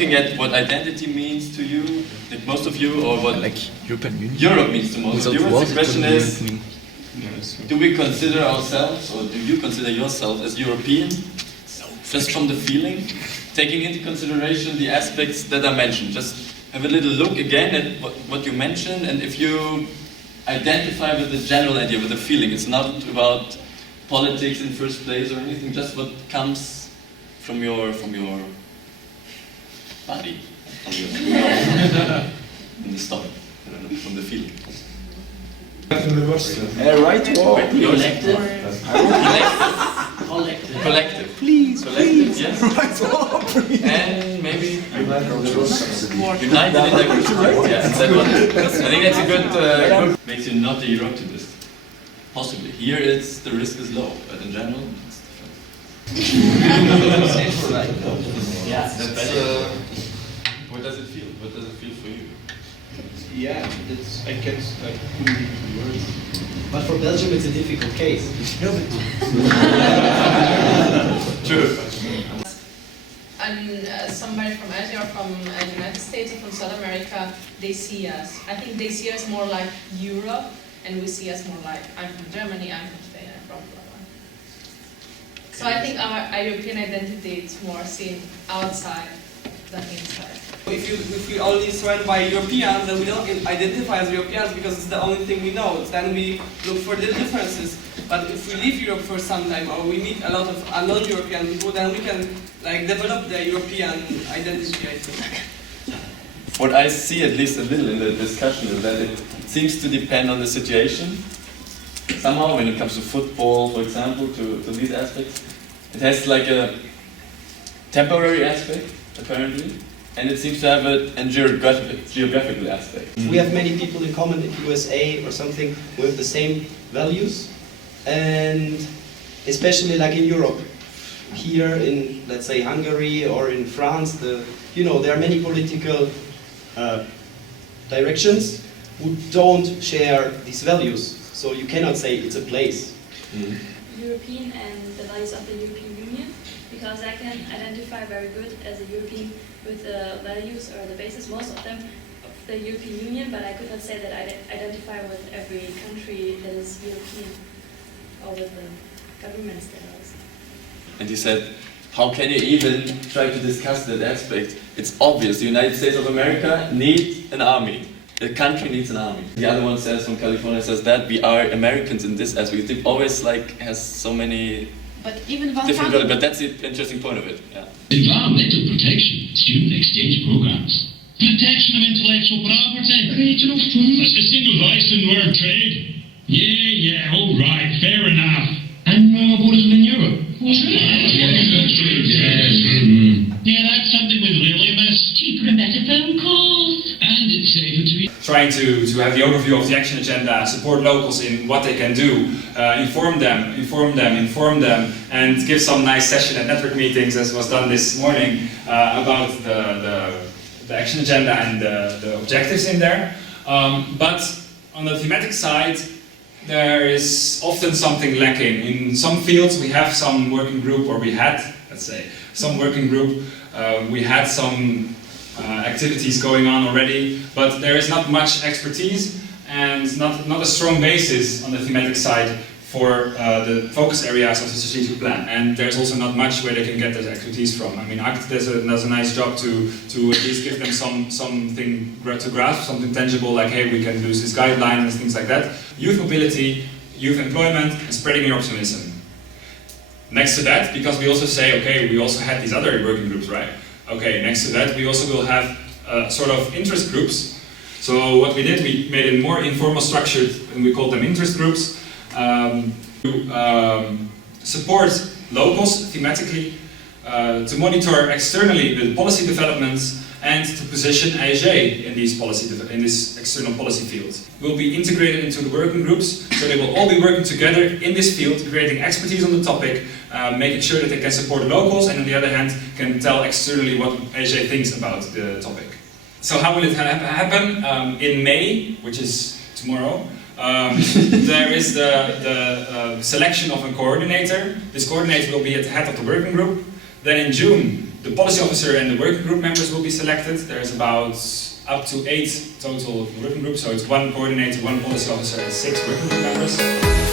looking at what identity means to you, like most of you, or what like European Union. Europe means to most of you. The question is, do we consider ourselves, or do you consider yourself as European? Just from the feeling, taking into consideration the aspects that I mentioned. Just have a little look again at what you mentioned, and if you identify with the general idea, with the feeling. It's not about politics in first place or anything, just what comes from your body, from the stomach, I don't know, from the feeling. Right? Collective. Collective. Please. Collective, yes. Right. And maybe united in diversity. Yes, that one. I think that's a good. Makes you not a Euro-optimist. Possibly. Here, the risk is low, but in general, it's different. Yeah. What does it feel? What does it feel for you? Yeah, I can't put it into words. But for Belgium, it's a difficult case. True. And somebody from Asia or from the United States or from South America, they see us. I think they see us more like Europe, and we see us more like, I'm from Germany, I'm from Spain, I'm from blah, blah. So I think our European identity is more seen outside than inside. If we only surrounded by Europeans, then we don't identify as Europeans because it's the only thing we know. Then we look for the differences. But if we leave Europe for some time, or we meet a lot of non-European people, then we can develop the European identity, I think. What I see, at least a little in the discussion, is that it seems to depend on the situation. Somehow, when it comes to football, for example, to these aspects, it has like a temporary aspect, apparently. And it seems to have a geographical aspect. We have many people in common in USA or something with the same values, and especially like in Europe. Here in, let's say, Hungary or in France, there are many political directions who don't share these values. So you cannot say it's a place. European and the values of the European Union, because I can identify very good as a European with the values or the basis, most of them, of the European Union, but I could not say that I identify with every country that is European, or with the governments that are. And you said, how can you even try to discuss that aspect? It's obvious, the United States of America needs an army. The country needs an army. The other one says, from California, says that we are Americans in this aspect. It always has so many different, but that's the interesting point of it. Yeah. Environmental protection, student exchange programs. Protection of intellectual property. Regional funds. A single license word trade. Yeah, all right, fair enough. And no more borders within Europe. Yeah, that's something we'd really miss. Cheaper and better phone calls. And it's safer to be. Trying to have the overview of the action agenda, support locals in what they can do, inform them, and give some nice session at network meetings, as was done this morning, about the action agenda and the objectives in there. But on the thematic side, there is often something lacking. In some fields we have some working group, or we had, let's say, some working group, we had some activities going on already, but there is not much expertise and not a strong basis on the thematic side for the focus areas of the strategic plan. And there's also not much where they can get that expertise from. I mean, ACT does a nice job to at least give them something to grasp, something tangible, like, hey, we can do this guideline and things like that. Youth mobility, youth employment, and spreading your optimism. Next to that, because we also say, okay, we also had these other working groups, right? Okay, next to that, we also will have sort of interest groups. So what we did, we made it more informal structured, and we called them interest groups, to support locals thematically, to monitor externally the policy developments, and to position AEGEE in this external policy field. We'll be integrated into the working groups, so they will all be working together in this field, creating expertise on the topic, making sure that they can support locals, and on the other hand, can tell externally what AEGEE thinks about the topic. So how will it happen? In May, which is tomorrow, there is the selection of a coordinator. This coordinator will be at the head of the working group. Then in June, The policy officer and the working group members will be selected. There's about up to 8 total working groups, so it's 1 coordinator, 1 policy officer, and 6 working group members.